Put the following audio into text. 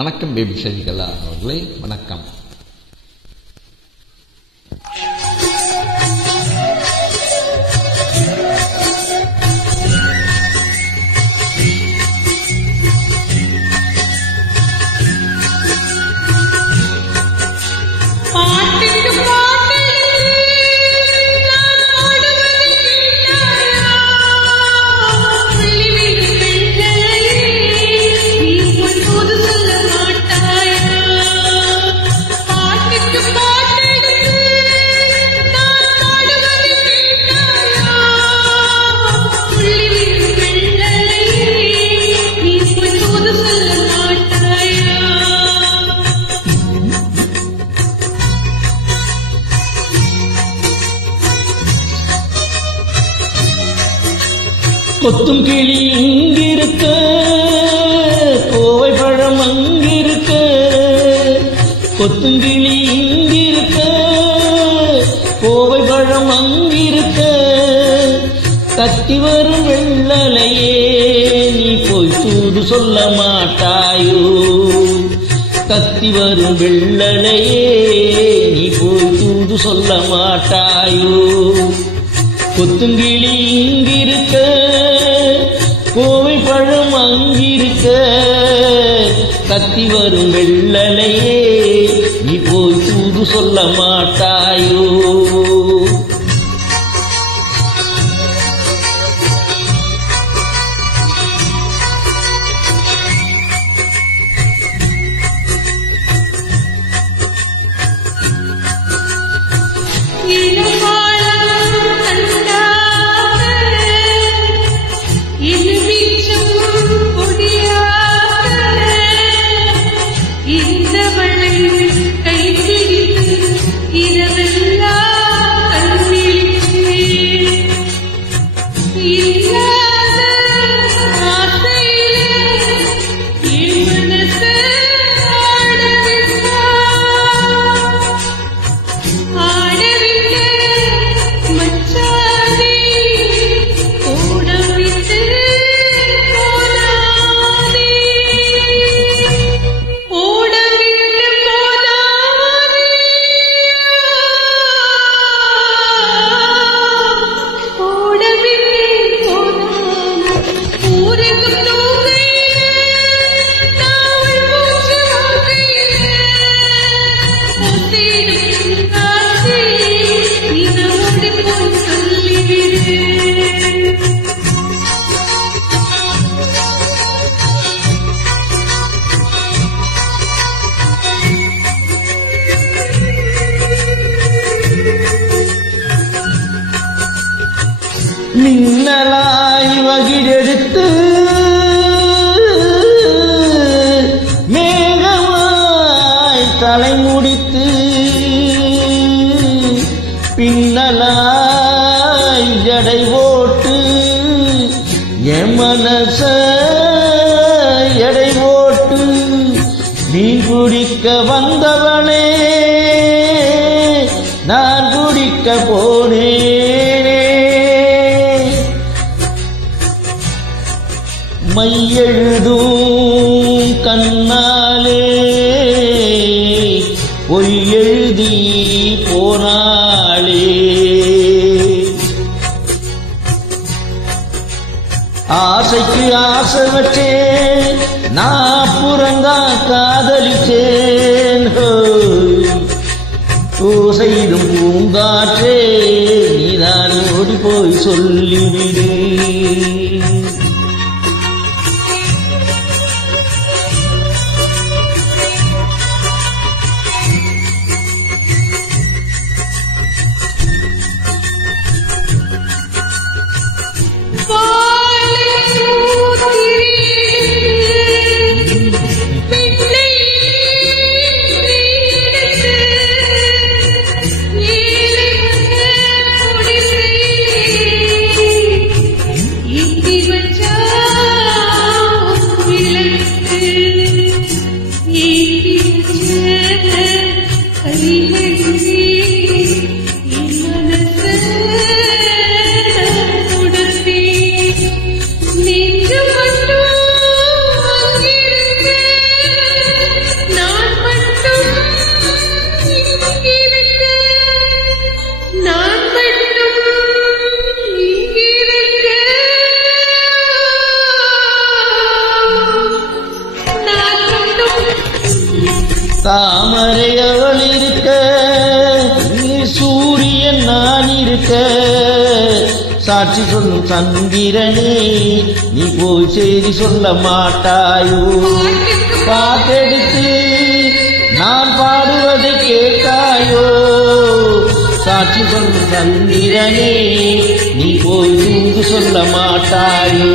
வணக்கம் பேபி சசிகலா அவர்களே, வணக்கம். கொத்தும் கிளி இங்கிருக்க, கோவை பழம் அங்கிருக்க. கொத்தும் கிளி இங்கிருக்க, கோவை பழம் அங்கிருக்க. கத்தி வரும் வெள்ளலையே நீ போய் தூது சொல்ல மாட்டாயோ. கத்தி வரும் வெள்ளலையே நீ போய் தூது சொல்ல மாட்டாயோ. கொத்துங்கிளி இங்கிருக்க, கோவை பழம் அங்கிருக்க. கத்தி வரும் வெள்ளலையே நீ போய் தூது சொல்ல மாட்டாயோ. மின்னலாய் வகிடெடுத்து மேகமாய் தலை முடித்து பின்னலாய் ஜடை போட்டு என் மனச எடை போட்டு நீர் குடிக்க வந்தவனே நான் குடிக்க போனேனே. மையெழுதும் கண்ணாலே பொய் எழுதி போனாளே. ஆசைக்கு ஆசை வச்சேன், நான் புறங்கா காதலிச்சேன். ஓசையிடும் பூங்காற்றே நீதான் ஓடி போய் சொல்லிவிடு. தாமரை அவள் இருக்க நீ சூரியன் நான் இருக்க சாட்சி சொல்லும் சந்திரனே நீ போய் செய்தி சொல்ல மாட்டாயோ பாட்டெடுத்து நான் பாடுவதை கேட்டாயோ சாட்சி சொல்லும் சந்திரனே நீ போய் தூங்கு சொல்ல மாட்டாயோ